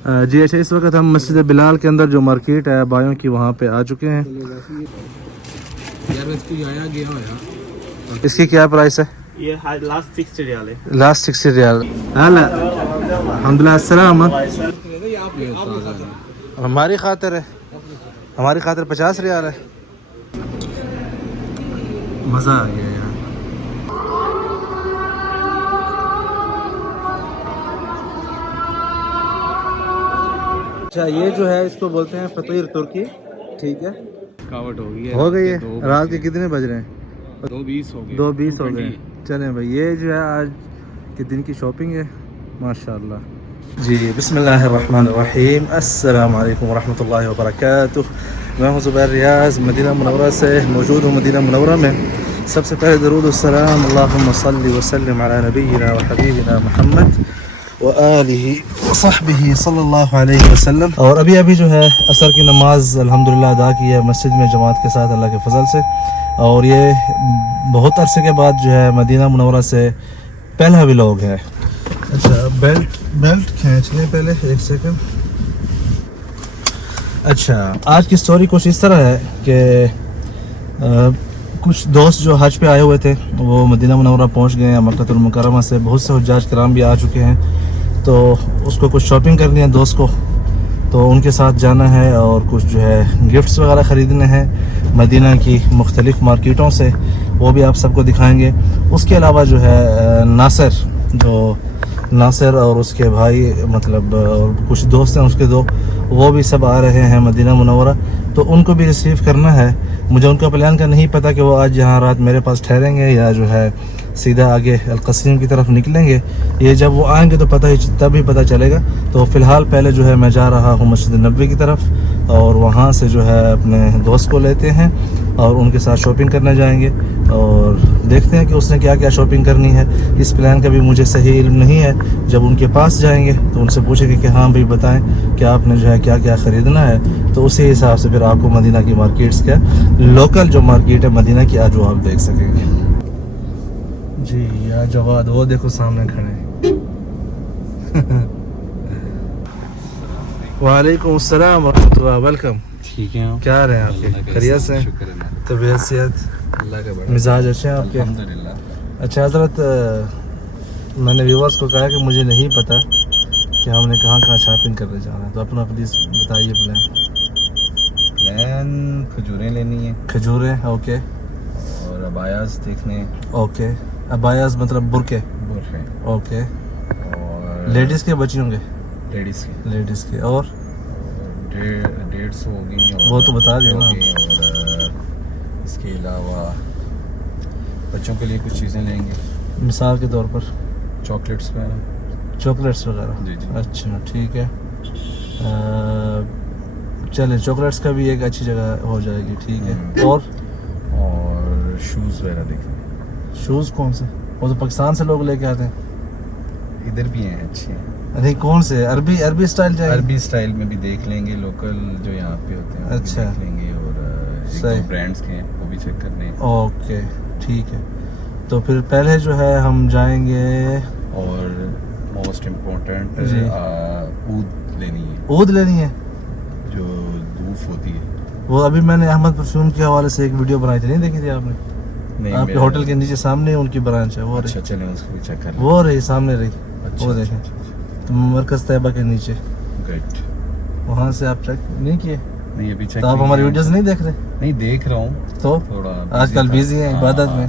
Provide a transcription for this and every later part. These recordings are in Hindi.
जी अच्छा, इस वक्त हम मस्जिद बिलाल के अंदर जो मार्केट है बायों की वहाँ पे आ चुके हैं। इसकी क्या प्राइस है? ये लास्ट 60 रियाल है। लास्ट 60 रियाल। अल्हम्दुलिल्लाह। अस्सलाम। हमारी खातिर है, हमारी खातिर 50 रियाल है। मज़ा आ गया यार। अच्छा, ये जो है इसको बोलते हैं फकीर तुर्की। ठीक है, थकावट हो गई है। हो गई है। रात के कितने बज रहे हैं? 2:20 हो गए। 2:20 हो गए। चलें भाई, ये जो है आज के दिन की शॉपिंग है माशाल्लाह। जी बिस्मिल्लाहिर्रहमानिर्रहीम। अस्सलाम वालेकुम वरहमतुल्लाहि वबरकातुह। मैं हूँ ज़ुबैर रियाज़, मदीना मुनव्वरा से मौजूद हूँ। मदीना मुनव्वरा में सबसे पहले दरूद व सलाम अल्लाहुम्मा सल्लि व सल्लिम अला नबीना व हबीबिना मुहम्मद व आलिहि व सहबिहि सल्लल्लाहु अलैहि वसल्लम। और अभी जो है असर की नमाज अल्हम्दुलिल्लाह अदा की है मस्जिद में जमात के साथ अल्लाह के फजल से। और ये बहुत अरसे के बाद जो है मदीना मुनव्वरा से पहला व्लॉग है। अच्छा, बेल्ट खींच लें पहले, एक सेकंड। अच्छा, आज की स्टोरी कुछ इस तरह है कि कुछ दोस्त जो हज पे आए हुए थे वो मदीना मुनव्वरा पहुंच गए हैं मक्कातुल मुकर्रमा से। बहुत से हुज्जाज किराम भी आ चुके हैं, तो उसको कुछ शॉपिंग करनी है दोस्त को, तो उनके साथ जाना है और कुछ जो है गिफ्ट्स वगैरह ख़रीदने हैं मदीना की मुख्तलिफ़ मार्केटों से, वो भी आप सबको दिखाएंगे। उसके अलावा जो है नासिर और उसके भाई मतलब और कुछ दोस्त हैं उसके दो, वो भी सब आ रहे हैं मदीना मुनव्वरा, तो उनको भी रिसीव करना है। मुझे उनका प्लान का नहीं पता कि वो आज यहाँ रात मेरे पास ठहरेंगे या जो है सीधा आगे अल-क़सीम की तरफ निकलेंगे। ये जब वो आएंगे तो तभी पता चलेगा। तो फ़िलहाल पहले जो है मैं जा रहा हूँ मस्जिद नबवी की तरफ और वहाँ से जो है अपने दोस्त को लेते हैं और उनके साथ शॉपिंग करने जाएंगे और देखते हैं कि उसने क्या क्या शॉपिंग करनी है। इस प्लान का भी मुझे सही इल्म नहीं है। जब उनके पास जाएंगे तो उनसे पूछेंगे कि हाँ भाई बताएं कि आपने जो है क्या क्या ख़रीदना है, तो उसी हिसाब से फिर आपको मदीना की मार्केट्स का लोकल जो मार्केट है मदीना की आज वो आप देख सकेंगे। जी यार जवाद वो देखो सामने खड़े। वालेकुम अस्सलाम वरहमतुल्लाह। वेलकम। ठीक है, क्या रहे हैं आपके? खैरियत से? तबीयत सेहत अल्लाह का बड़ा मिजाज अच्छे हैं आपके? अल्हम्दुलिल्लाह। अच्छा हज़रत, मैंने व्यूवर्स को कहा कि मुझे नहीं पता कि हमने कहाँ शॉपिंग करने जाना है, तो अपना प्लीज़ बताइए प्लान खजूरें लेनी है। खजूरें, ओके। और अबायास देखने। ओके, अबायास मतलब बुरके, ओके। और लेडीज़ के बच्चियों के? लेडीज़ के। और 150 हो गई। वो तो बता दिया ना। और इसके अलावा बच्चों के लिए कुछ चीज़ें लेंगे, मिसाल के तौर पर चॉकलेट्स वगैरह। चॉकलेट्स वगैरह? जी। अच्छा ठीक है, चले चॉकलेट्स का भी एक अच्छी जगह हो जाएगी, ठीक है। और शूज़ वगैरह देखने। शूज़ कौन से? वो तो पाकिस्तान से लोग लेके आते हैं। इधर भी हैं अच्छे हैं। नहीं कौन से? अरबी स्टाइल जाएंगे? अरबी स्टाइल में भी देख लेंगे, लोकल जो यहाँ पे होते हैं अच्छा देख लेंगे, और सही ब्रांड्स के हैं वो भी चेक करने हैं। ओके ठीक है, तो फिर पहले जो है हम जाएंगे। और मोस्ट इम्पोर्टेंट ऊद लेनी है। ऊद लेनी है जो धूफ होती है। वो अभी मैंने अहमद परफ्यूम के हवाले से एक वीडियो बनाई थी, नहीं देखी थी आपने? नहीं, आपके होटल के नीचे सामने उनकी ब्रांच है वो। अच्छा चलें उसको भी चेक कर लें। वो रही सामने रही। अच्छा, वो देखें तो मरकज़ तैयबा के नीचे, गुड। वहाँ से आप चेक नहीं किए? नहीं अभी चेक। तो आप हमारी वीडियोस नहीं देख रहे? नहीं देख रहा हूँ, तो थोड़ा आजकल बिजी हैं इबादत में।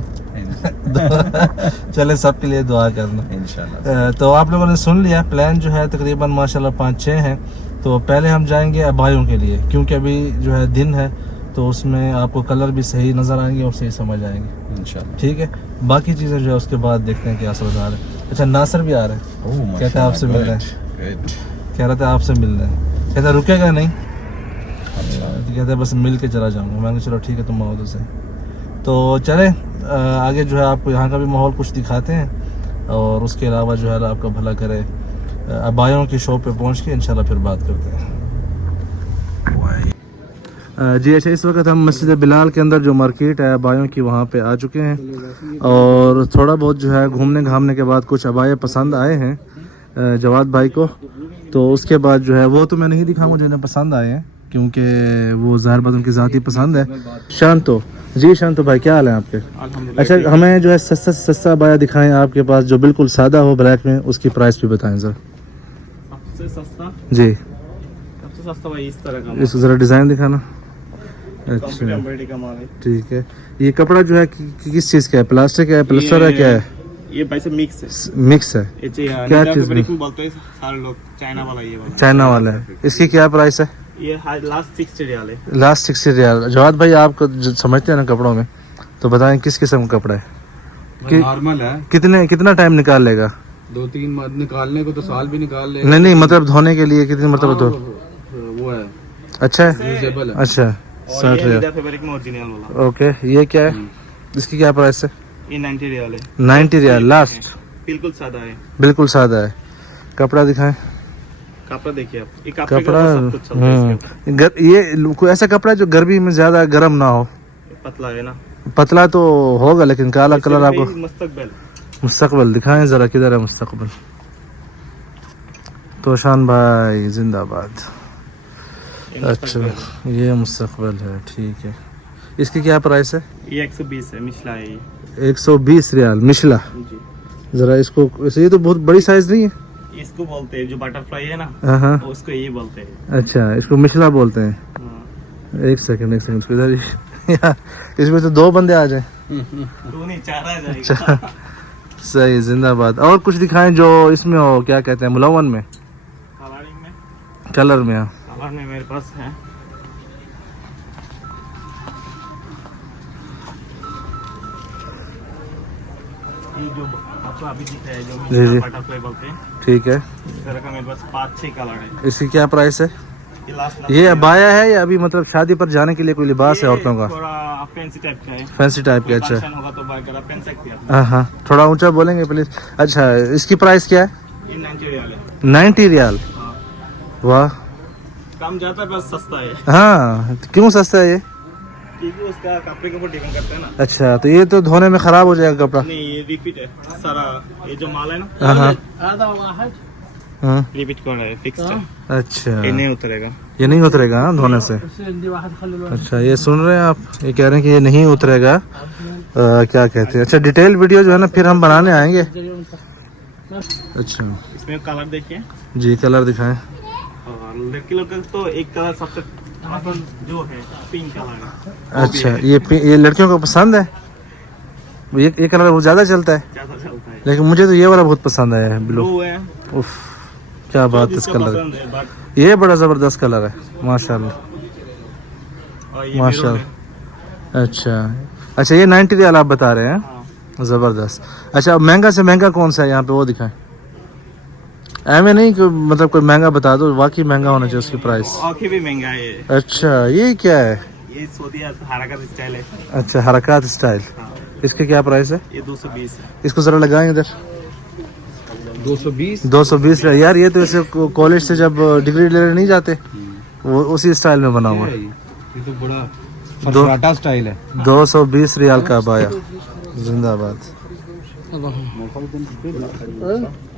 चले सबके लिए दुआ करना इंशाल्लाह। तो आप लोगों ने सुन लिया, प्लान जो है तकरीबन माशाल्लाह 5-6 हैं। तो पहले हम जाएंगे अबायों के लिए, क्योंकि अभी जो है दिन है तो उसमें आपको कलर भी सही नज़र आएंगे और सही समझ आएंगे इंशाल्लाह, ठीक है। बाकी चीज़ें जो है उसके बाद देखते हैं क्या सूरत हाल है। अच्छा नासिर भी आ रहा है, कहता है आपसे मिल रहा है, कह रहा था आपसे मिल रहा है, कहता रुकेगा नहीं, कहता है बस मिल के चला जाऊँगा। मैंने चलो ठीक है तुम आओ तो सही। तो चले आगे जो है आपको यहाँ का भी माहौल कुछ दिखाते हैं और उसके अलावा जो है आपका भला करे अबायों की शॉप पे पहुँच के इंशाल्लाह फिर बात करते हैं। जी अच्छा, इस वक्त हम मस्जिद बिलाल के अंदर जो मार्केट है अबायों की वहाँ पे आ चुके हैं और थोड़ा बहुत जो है घूमने घामने के बाद कुछ अबाए पसंद आए हैं जवाद भाई को, तो उसके बाद जो है वो तो मैं नहीं दिखाऊंगा जो इन्हें पसंद आए हैं, क्योंकि वो ज़ाहिर बात उनकी ज़ाती पसंद है। शांतो जी, शांतो भाई क्या हाल है आपके? अच्छा, हमें जो है सस्ता से सस्ता बाया दिखाएं आपके पास, जो बिल्कुल सादा हो ब्लैक में, उसकी प्राइस भी बताएं सर। सबसे सस्ता जी, सबसे सस्ता भाई इस तरह का इसको ज़रा डिज़ाइन दिखाना। अच्छा एम्ब्रॉयडरी का माल है। ठीक है। ये कपड़ा जो है किस चीज़ का है? प्लास्टिक है, प्लास्टर है, क्या है? ये भाई से मिक्स है। मिक्स है। ये क्या चीज़ में? बोलते हैं सारे लोग, चाइना वाला ये वाला। चाइना वाला है। इसकी क्या प्राइस है? ये लास्ट 60 रियाल है। लास्ट 60 रियाल। जवाद भाई आप समझते हैं ना कपड़ों में, तो बताएं किस किस्म का कपड़ा है? नॉर्मल है, कितना टाइम निकाल लेगा? 2-3 महीने निकालने को तो साल भी निकाल लेगा। नहीं मतलब धोने के लिए कितनी मतलब धो? वो है, अच्छा है, यूजेबल है। अच्छा और 60 ये रियाल। लीदा फैब्रिक में ओरिजिनल वाला। ओके, ये क्या है? इसकी क्या प्राइस है? ये 90 रियाल है। 90 रियाल लास्ट। बिल्कुल सादा है। बिल्कुल सादा है। कपड़ा दिखाएं। कपड़ा देखिए आप, ये कपड़े कपड़ा का सब कुछ चलता है इसके। ये कोई ऐसा कपड़ा जो गर्मी में ज्यादा गर्म ना हो। पतला है ना, पतला तो होगा लेकिन काला कलर आपको। मुस्तकबिल मुस्तकबल दिखाएं जरा, किधर है मुस्तकबल? तोशान भाई जिंदाबाद। अच्छा, ये मुस्तकबल है, ठीक है। इसकी क्या प्राइस है? ये 120 है, मिशला है ये। 120 रियाल मिशला। जी, जरा इसको, ये तो बहुत बड़ी साइज नहीं है। इसको बोलते हैं जो बटरफ्लाई है ना, हाँ उसको ये बोलते हैं। अच्छा, इसको मिशला बोलते हैं। हाँ। एक सेकंड इसको इधर यार, इसमें तो 2 बंदे आ जाए। तो नहीं, 4 आ जाएगा। अच्छा सही, जिंदाबाद। और कुछ दिखाएं जो इसमें हो, क्या कहते हैं, मुलवन में, कलरिंग में, कलर में। हाँ कलर में मेरे पास है। ये जो आपको अभी दिखा है, जो जी, जी। बटरफ्लाई बोलते हैं, ठीक है। इस तरह का मेरे पास 5-6 कलर है। इसकी क्या प्राइस है? ये लास्ट ये अबाया है या अभी मतलब शादी पर जाने के लिए कोई लिबास है औरतों का? थोड़ा फैंसी टाइप का है। फैंसी टाइप का। कोई अच्छा फंक्शन होगा तो बाय करा पहन सकते हैं आप। हाँ हाँ, थोड़ा ऊंचा बोलेंगे प्लीज। अच्छा, इसकी प्राइस क्या है? ये 90 रियाल है। 90 रियाल। हाँ। वाह, कम जाता है बस सस्ता है, हाँ क्यों सस्ता है ये? क्योंकि उसका कपड़े के ऊपर डिपेंड करता है ना। अच्छा, तो ये तो धोने में खराब हो जाएगा कपड़ा। नहीं, ये रिपीट है सारा, ये जो माल है ना, हाँ हाँ हाँ। रिपीट कोड है, फिक्स्ड है, अच्छा, ये नहीं उतरेगा। ये नहीं उतरेगा हाँ, धोने से। अच्छा, ये सुन रहे हैं आप, ये कह रहे हैं कि ये नहीं उतरेगा। क्या कहते हैं? अच्छा, डिटेल वीडियो जो है ना फिर हम बनाने आएंगे। अच्छा इसमें कलर देखिए, जी, कलर दिखाएं। और लड़की लोग का तो एक कलर सबसे पसंद जो है पिंक कलर है। अच्छा, ये लड़कियों को पसंद है। ये कलर बहुत ज्यादा चलता है, ज्यादा चलता है। लेकिन मुझे तो ये वाला बहुत पसंद आया है, ब्लू। ब्लू है, उफ, क्या बात है इस जिसको कलर। पसंद है, बट ये बड़ा जबरदस्त कलर है, माशाल्लाह और ये माशाल्लाह। अच्छा, ये 90 रियाल आप बता रहे हैं? हाँ। जबरदस्त। अच्छा, महंगा से महंगा कौन सा है यहाँ पे, वो दिखाएं। ऐमे नहीं कि मतलब कोई महंगा बता दो, वाकई महंगा होना चाहिए उसकी प्राइस। आंखें भी महंगा है ये। अच्छा, ये क्या है? ये सऊदी हरकत स्टाइल है। अच्छा, हरकत स्टाइल। हाँ। इसके क्या प्राइस है? ये 220 है। इसको जरा लगाएं इधर। 220 यार, ये तो ऐसे कॉलेज से जब डिग्री लेने नहीं जाते, वो उसी स्टाइल में बना हुआ है। ये तो बड़ा फरफराटा स्टाइल है। 220 रियाल का अबाया, जिंदाबाद।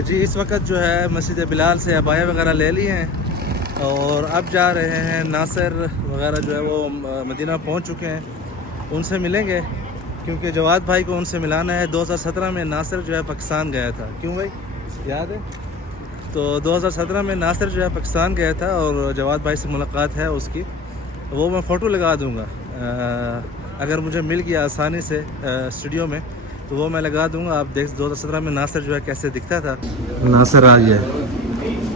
जी, इस वक्त जो है मस्जिद बिलाल से अबाया वगैरह ले लिए हैं और अब जा रहे हैं नासिर वगैरह जो है वो मदीना पहुंच चुके हैं, उनसे मिलेंगे क्योंकि जवाद भाई को उनसे मिलाना है। 2017 में नासिर जो है पाकिस्तान गया था, क्यों भाई याद है? तो 2017 में नासिर जो है पाकिस्तान गया था और जवाद भाई से मुलाकात है उसकी, वो मैं फ़ोटो लगा दूंगा। अगर मुझे मिल गया आसानी से स्टूडियो में तो वो मैं लगा दूंगा। आप देख 2017 में नासिर जो है कैसे दिखता था। नासिर आ गया।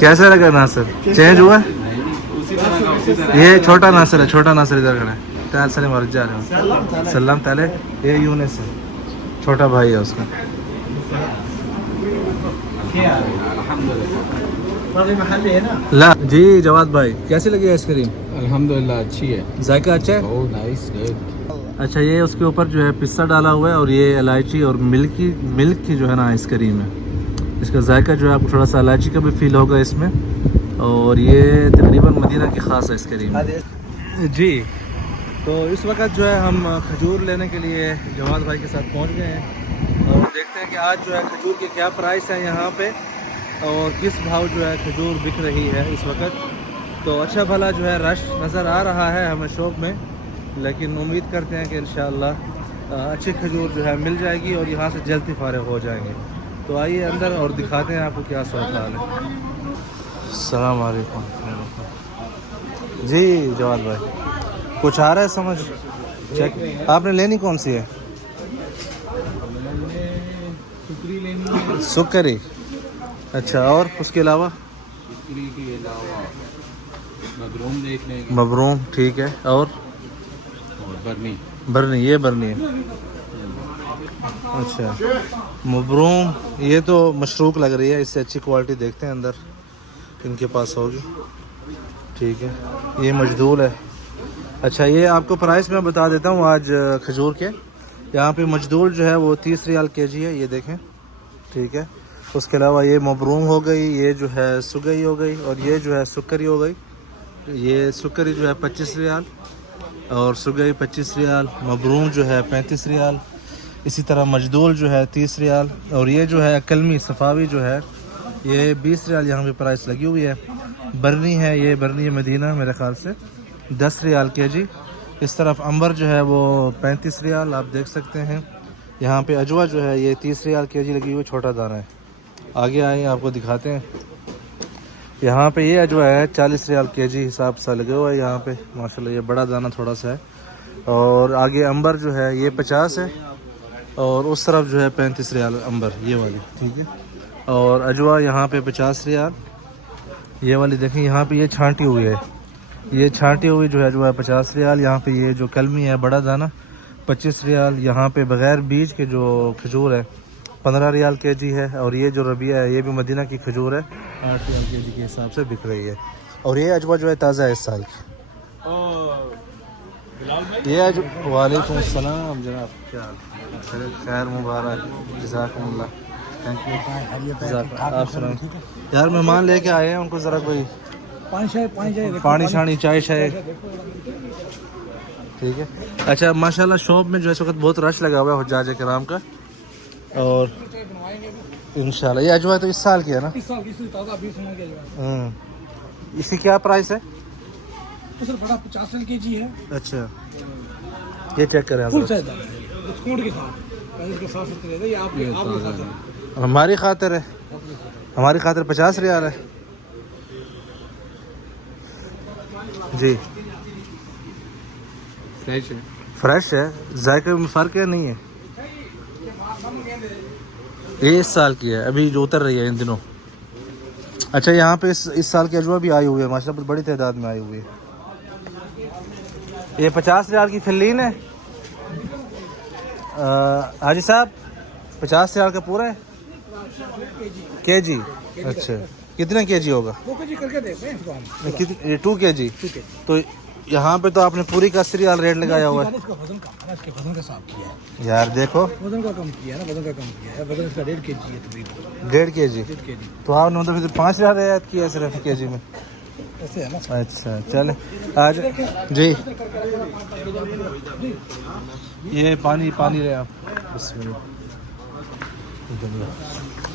कैसा लगा नासिर? चेंज हुआ? ये छोटा नासिर है, छोटा नासिर इधर खड़ा है। ताल सलीम और जा रहे हो सलाम ताले। ये यूनिस है, छोटा भाई है उसका। ला जी जवाद भाई, कैसी लगी आइसक्रीम? अल्हम्दुलिल्लाह अच्छी है। जायका अच्छा है? Oh nice good. अच्छा, ये उसके ऊपर जो है पिस्ता डाला हुआ है और ये इलायची और मिल्क की जो है ना आइसक्रीम है। इसका जायका जो है आपको थोड़ा सा इलायची का भी फील होगा इसमें, और ये तकरीबन मदीना की ख़ास आइसक्रीम है जी। तो इस वक्त जो है हम खजूर लेने के लिए जवाद भाई के साथ पहुंच गए हैं और देखते हैं कि आज जो है खजूर के क्या प्राइस है यहाँ पे और किस भाव जो है खजूर बिक रही है इस वक्त। तो अच्छा भला जो है रश नज़र आ रहा है हमें शॉप में, लेकिन उम्मीद करते हैं कि इंशाअल्लाह अच्छी खजूर जो है मिल जाएगी और यहाँ से जल्दी फारिग हो जाएंगे। तो आइए अंदर और दिखाते हैं आपको क्या सूरत हाल है। अस्सलाम वालेकुम जी जवाद भाई, कुछ आ रहा है समझ? चेक आपने लेनी कौन सी है? सुकरी लेनी है। सुकरी, अच्छा, और उसके अलावा? सुकरी के अलावा मबरूम देख लेंगे। मबरूम ठीक है, और बरनी। बरनी, ये बरनी है। अच्छा मबरूम, ये तो मशरूक लग रही है, इससे अच्छी क्वालिटी देखते हैं अंदर इनके पास होगी। ठीक है, ये मजदूल है। अच्छा, ये आपको प्राइस मैं बता देता हूँ आज खजूर के। यहाँ पे मजदूल जो है वो 30 रियाल केजी है, ये देखें। ठीक है, उसके अलावा ये मबरूम हो गई, ये जो है सुगई हो गई, और ये जो है सुकरी हो गई। ये सुकरी जो है 25 रियाल और सुगई 25 रियाल, मबरूम जो है 35 रियाल, इसी तरह मजदूल जो है 30 रियाल, और ये जो है कलमी सफ़ावी जो है ये 20 रियाल यहाँ पे प्राइस लगी हुई है। बरनी है, ये बरनी मदीना मेरे ख़्याल से 10 रियाल केजी। इस तरफ अंबर जो है वो 35 रियाल, आप देख सकते हैं। यहाँ पे अजवा जो है ये 30 रियाल केजी लगी हुई, छोटा दाना है। आगे आए आपको दिखाते हैं। यहाँ पे ये अजवा है 40 रियाल केजी हिसाब सा लगे हुआ है यहाँ पे, माशाल्लाह ये बड़ा दाना थोड़ा सा है। और आगे अंबर जो है ये 50 है, और उस तरफ जो है 35 रियाल अंबर, ये वाली। ठीक है, और अजवा यहाँ पे 50 रियाल, ये वाली देखें यहाँ पे ये छांटी हुई है, ये छांटी हुई जो है अजवा 50 रियाल। यहाँ पे ये जो कलमी है बड़ा दाना 25 रियाल। यहाँ पे बग़ैर बीज के जो खजूर है 15 रियाल केजी है, और ये जो रबिया है ये भी मदीना की खजूर है 8 रियाल केजी के हिसाब से बिक रही है। और ये अजवा जो है ताज़ा है इस साल की। ये अजवा, वालेकुम सलाम जनाब, क्या हाल? खैर मुबारक, जज़ाकुमुल्लाह, थैंक यू। आप सुनाएं यार, मेहमान लेके आए हैं, उनको ज़रा कोई पानी शानी चाय शाय। ठीक है, अच्छा माशाल्लाह शॉप में जो है इस वक्त बहुत रश लगा हुआ है हुज्जाज किराम का, और इंशाल्लाह ये अजवा तो इस साल की है ना? इस साल की ताज़ा 20 रुपए की अजवा। इसकी क्या प्राइस है? तो सर बड़ा 50 रुपए केजी है। अच्छा, ये चेक करें फुल हज़रत। साइज है, डिस्काउंट के साथ इसके साथ 70 है। ये आपके साथ हमारी खातिर है, हमारी खातिर 50 रियाल है जी। फ्रेश है। फ्रेश है, जायके में फ़र्क है नहीं है? ये इस साल की है, अभी जो उतर रही है इन दिनों। अच्छा, यहाँ पे इस साल की अजवा भी आई हुई है माशाल्लाह, बड़ी तादाद में आई हुई है। ये 50 रियाल की फिल्लीन है हाजी साहब, 50 रियाल का पूरा है केजी। अच्छा, कितने केजी होगा? 2 केजी करके देते हैं इसको हम। 2 केजी। तो यहाँ पे तो आपने पूरी का 80 रियाल रेट लगाया हुआ है। इसका वजन कम है ना, इसके वजन का हिसाब किया है यार देखो, वजन का कम किया है ना, वजन का कम किया है। वजन इसका 1.5 केजी है तकरीबन। 1.5 केजी। 1.5 केजी तो आपने मतलब फिर 5 रियाल रियायत की है सिर्फ केजी में? ऐसे है ना। अच्छा चले आज जी, ये पानी रहे आप।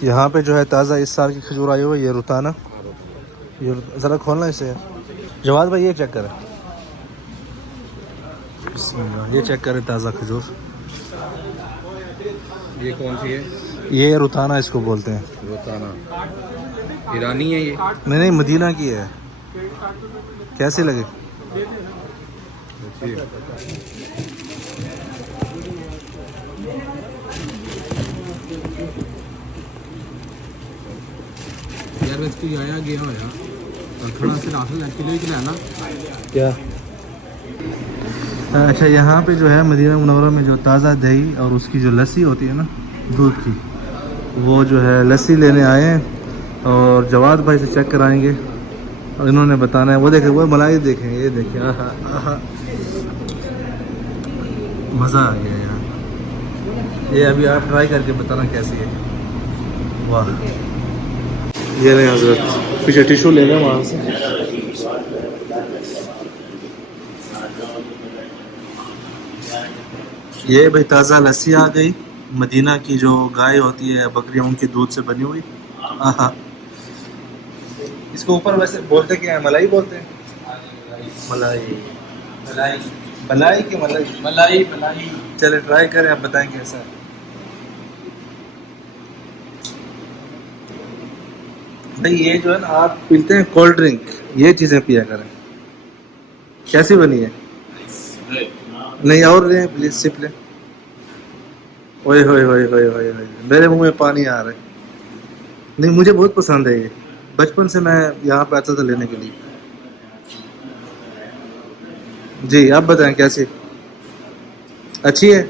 यहाँ पे जो है ताज़ा इस साल की खजूर आई हुई है, ये रुताना। ये ज़रा खोलना इसे जवाद भाई, ये चेक करें, ये चेक करें ताज़ा खजूर। ये कौन सी है? ये रुताना इसको बोलते हैं। रोताना ईरानी है ये? नहीं, मदीना की है। कैसी लगे? अच्छी है। यार इसको आया गया हो यार, और थोड़ा सा राशन किलो ही लाना क्या? अच्छा, यहाँ पे जो है मदीना मुनव्वरा में जो ताज़ा दही और उसकी जो लस्सी होती है ना दूध की, वो जो है लस्सी लेने आए हैं। और जवाद भाई से चेक कराएंगे और इन्होंने बताना है। वो देखें, वो मलाई देखें, ये देखें, आहा आहा, मज़ा आ गया यार। ये अभी आप ट्राई करके बताना कैसी है। वाह, ये नहीं हजरत, पीछे टिशू ले लें वहाँ से। ये भाई ताज़ा लस्सी आ गई, मदीना की जो गाय होती है, बकरियाँ, उनके दूध से बनी हुई। आहा, इसको ऊपर वैसे बोलते क्या है? मलाई बोलते हैं? मलाई, मलाई, मलाई की मलाई, मलाई, मलाई। चले ट्राई करें, आप बताएं कैसा है। भाई ये जो है ना, आप पीते हैं कोल्ड ड्रिंक, ये चीज़ें पिया करें। कैसी बनी है? नहीं, और लें प्लीज, सिप लें। ओए होए होए होए होए होए, मेरे मुंह में पानी आ रहा है। नहीं, मुझे बहुत पसंद है ये, बचपन से मैं यहाँ पे आता था लेने के लिए। जी, आप बताएं कैसी? अच्छी है?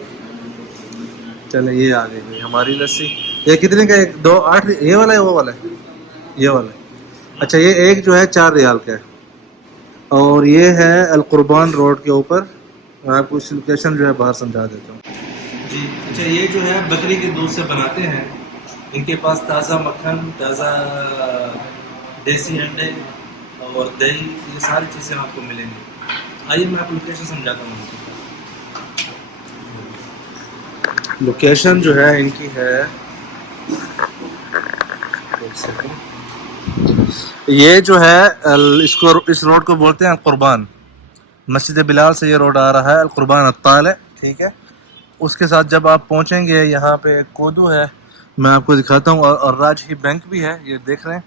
चले, ये आ गई भाई हमारी लस्सी। ये कितने का? 1, 2, 8? ये वाला है, वो वाला है? ये वाला है। अच्छा, ये एक जो है 4 रियाल का है, और ये है अल कुर्बान रोड के ऊपर। मैं आपको इस लोकेशन जो है बाहर समझा देता हूँ जी। अच्छा, ये जो है बकरी के दूध से बनाते हैं। इनके पास ताज़ा मक्खन, ताज़ा देसी अंडे और दही, ये सारी चीज़ें आपको मिलेंगी। आइए मैं आपको लोकेशन समझाता हूँ। लोकेशन जो है इनकी है, ये जो है इसको, इस रोड को बोलते हैं कुर्बान। मस्जिद बिलाल से ये रोड आ रहा है, अल कुर्बान अत्ताल है, ठीक है। उसके साथ जब आप पहुंचेंगे, यहाँ पे कोदू है, मैं आपको दिखाता हूँ, और राजही बैंक भी है, ये देख रहे हैं।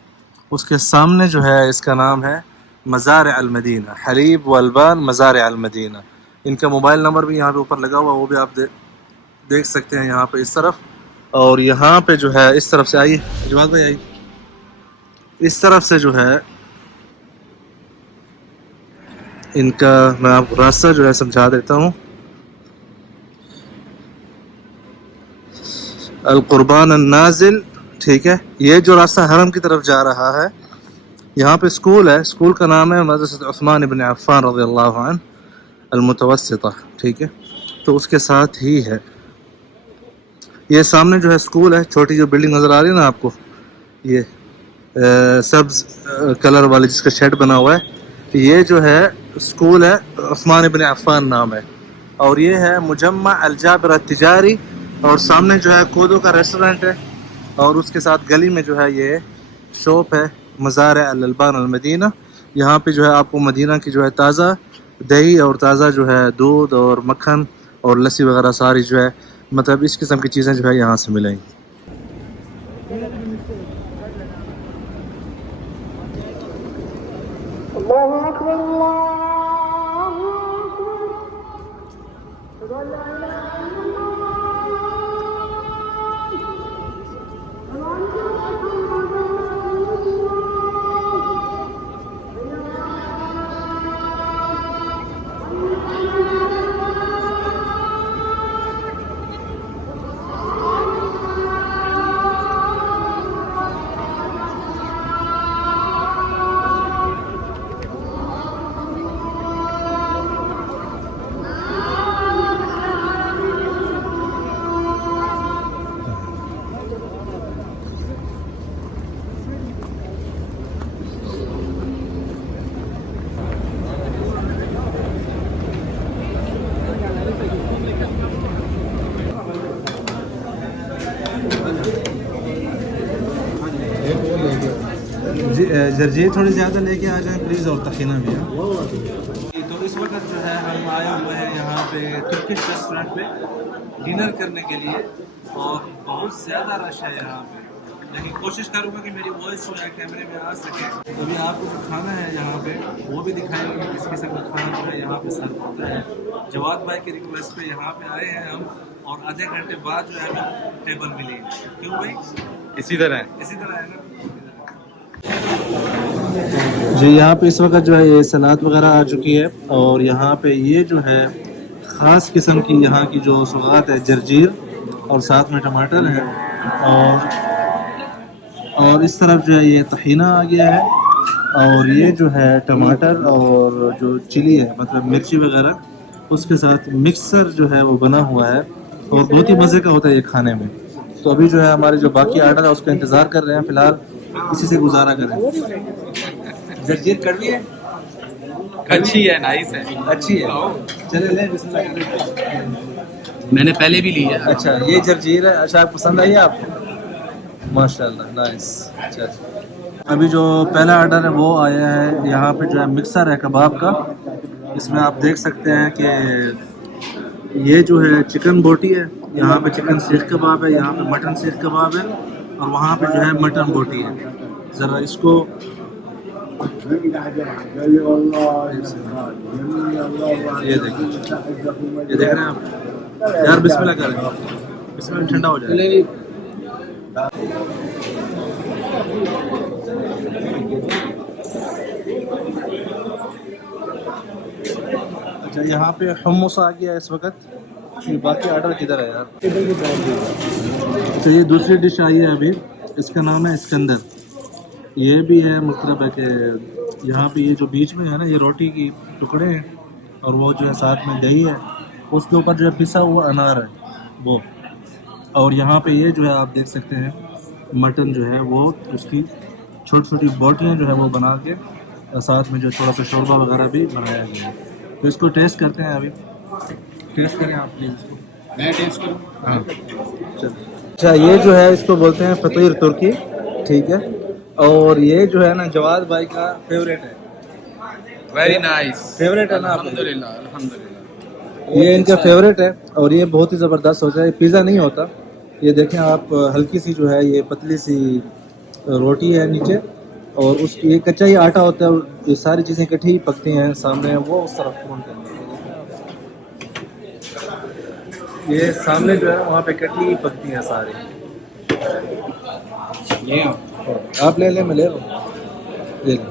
उसके सामने जो है, इसका नाम है मज़ार अल मदीना, हलीब व अल्बान मज़ार अल मदीना। इनका मोबाइल नंबर भी यहाँ पे ऊपर लगा हुआ, वो भी आप देख सकते हैं यहाँ पे इस तरफ। और यहाँ पे जो है इस तरफ से, आइए जवाद भाई आइए, इस तरफ से जो है इनका मैं आपको रास्ता जो है समझा देता हूँ। अल कुर्बान नाजिल, ठीक है। ये जो रास्ता हरम की तरफ जा रहा है, यहाँ पे स्कूल है, स्कूल का नाम है मदरसा उस्मान इब्न अफ़्फ़ान रज़ियल्लाहु अन्हु अल मुतवस्सिता, ठीक है। तो उसके साथ ही है ये सामने जो है स्कूल है। छोटी जो बिल्डिंग नज़र आ रही है ना आपको, ये सब्ज कलर वाली जिसका शेड बना हुआ है, ये जो है स्कूल है, उस्मान इब्न अफ़्फ़ान नाम है। और ये है मुजम्मा अल जाबिर तिजारी, और सामने जो है कोदो का रेस्टोरेंट है, और उसके साथ गली में जो है ये शॉप है मज़ार अल अल्बान अल मदीना। यहाँ पे जो है आपको मदीना की जो है ताज़ा दही और ताज़ा जो है दूध और मक्खन और लस्सी वगैरह सारी जो है, मतलब इस किस्म की चीज़ें जो है यहाँ से मिलेंगी। जी जर्जी थोड़ी ज़्यादा लेके आ जाएं प्लीज़, और तखीना भी है। तो इस वक्त जो है हम आए हुए हैं यहाँ पे तुर्किश रेस्टोरेंट पे डिनर करने के लिए, और बहुत ज़्यादा रश है यहाँ पे, लेकिन कोशिश करूँगा कि मेरी वॉइस जो है कैमरे में आ सके। अभी आपको जो खाना है यहाँ पे वो भी दिखाएंगे कि किस किस्म का खाना जो है यहाँ पे सर्व होता है। जवाद भाई की रिक्वेस्ट पे यहाँ पे आए हैं हम, और आधे घंटे बाद जो है हमें टेबल मिली। क्यों भाई? इसी तरह है ना जी। यहाँ पे इस वक्त जो है ये सलाद वगैरह आ चुकी है, और यहाँ पे ये जो है ख़ास किस्म की यहाँ की जो सौगात है, जर्जीर, और साथ में टमाटर है, और और इस तरफ जो है ये तहीना आ गया है, और ये जो है टमाटर और जो चिली है मतलब मिर्ची वगैरह उसके साथ मिक्सर जो है वो बना हुआ है, और बहुत ही मज़े का होता है ये खाने में। तो अभी जो है हमारे जो बाकी आर्डर है उसका इंतज़ार कर रहे हैं, फ़िलहाल इसी से गुजारा करें। जर्जीर कड़वी है, अच्छी है, नाइस है। अच्छी है, चले लें बिस्मिल्लाह करके। मैंने पहले भी ली है। अच्छा ये जर्जीर है, अच्छा पसंद आई है आपको? माशाल्लाह, नाइस। अच्छा अभी जो पहला आर्डर है वो आया है, यहाँ पे जो है मिक्सर है कबाब का। इसमें आप देख सकते हैं कि ये जो है चिकन बोटी है, यहाँ पे चिकन सीख कबाब है, यहाँ पे मटन सीख कबाब है, और वहाँ पे जो है मटन बोटी है। ज़रा इसको ये देखिए, ये देख रहे हैं आप यार, बिस्मिल्लाह करें, बिस्मिल्लाह ठंडा हो जाए। अच्छा यहाँ पे hummus आ गया इस वक्त। ये बाकी आर्डर किधर है यार? तो ये दूसरी डिश आई है अभी, इसका नाम है इस्कंदर। ये भी है मतलब है कि यहाँ पे ये जो बीच में है ना, ये रोटी की टुकड़े हैं, और वो जो है साथ में दही है, उसके ऊपर जो है पिसा हुआ अनार है वो, और यहाँ पे ये जो है आप देख सकते हैं मटन जो है वो उसकी छोटी छोटी बोटियाँ जो है वो बना के, साथ में जो थोड़ा सा शोरबा वगैरह भी बनाया गया है। तो इसको टेस्ट करते हैं अभी। टेस्ट करें आप प्लीज़ इसको। मैं टेस्ट करूँ? हाँ चलो। अच्छा ये जो है इसको बोलते हैं फतीर तुर्की, ठीक है, और ये जो है ना जवाद भाई का फेवरेट है। Very nice. फेवरेट है ना आपका? अल्हम्दुलिल्लाह, अल्हम्दुलिल्लाह। ये इनका फेवरेट है, और ये बहुत ही ज़बरदस्त होता है। पिज़्ज़ा नहीं होता, ये देखें आप, हल्की सी जो है ये पतली सी रोटी है नीचे, और उस ये कच्चा ही आटा होता है, और ये सारी चीज़ें इकट्ठी ही पकती हैं सामने, वो उस तरफ फोन करनी है। ये सामने जो है वहाँ पे इकट्ठी ही पकती हैं सारी। ये आप ले लें, मैं ले लूँ, ले लें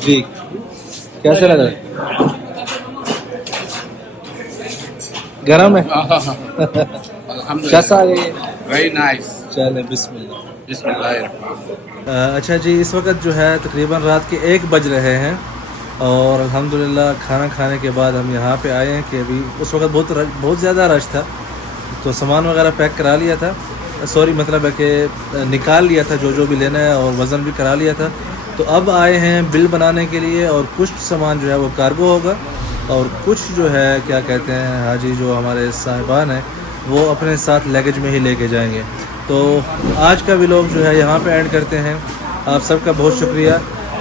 जी। कैसे लगा? गरम है? अल्हम्दुलिल्लाह। कैसा है? Very nice. चले बिस्मिल्लाह। बिस्मिल्लाह। अच्छा जी, इस वक्त जो है तकरीबन रात के 1 बज रहे हैं, और अल्हम्दुलिल्लाह खाना खाने के बाद हम यहाँ पे आए हैं कि अभी उस वक्त बहुत ज़्यादा रश था, तो सामान वगैरह पैक करा लिया था, सॉरी मतलब है कि निकाल लिया था जो भी लेना है, और वज़न भी करा लिया था। तो अब आए हैं बिल बनाने के लिए, और कुछ सामान जो है वो कार्गो होगा, और कुछ जो है क्या कहते हैं हाजी जो हमारे साहिबान हैं वो अपने साथ लगेज में ही लेके जाएंगे। तो आज का व्लॉग जो है यहाँ पे एंड करते हैं। आप सबका बहुत शुक्रिया।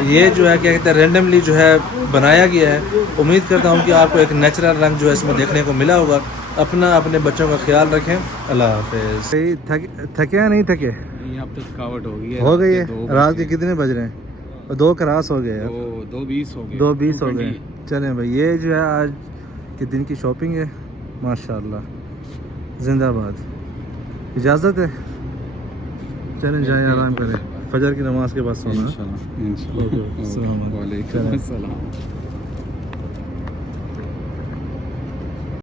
ये जो है क्या कहते हैं रेंडमली जो है बनाया गया है। उम्मीद करता हूँ कि आपको एक नेचुरल रंग जो है इसमें देखने को मिला होगा। अपने बच्चों का ख्याल रखें। अल्लाह हाफिज़। थके या नहीं थके? अब तो थकावट हो गई है। हो गई है। रात के कितने बज रहे हैं? 2 क्रॉस हो गए। 2:20 हो गए। 2:20 हो गए। चलें भाई, ये जो है आज के दिन की शॉपिंग है। माशाल्लाह, जिंदाबाद। इजाज़त है, चलें जाएं आराम करें, फजर की नमाज के बाद सोना। इंशाल्लाह। ओके, अस्सलाम वालेकुम। वालेकुम अस्सलाम।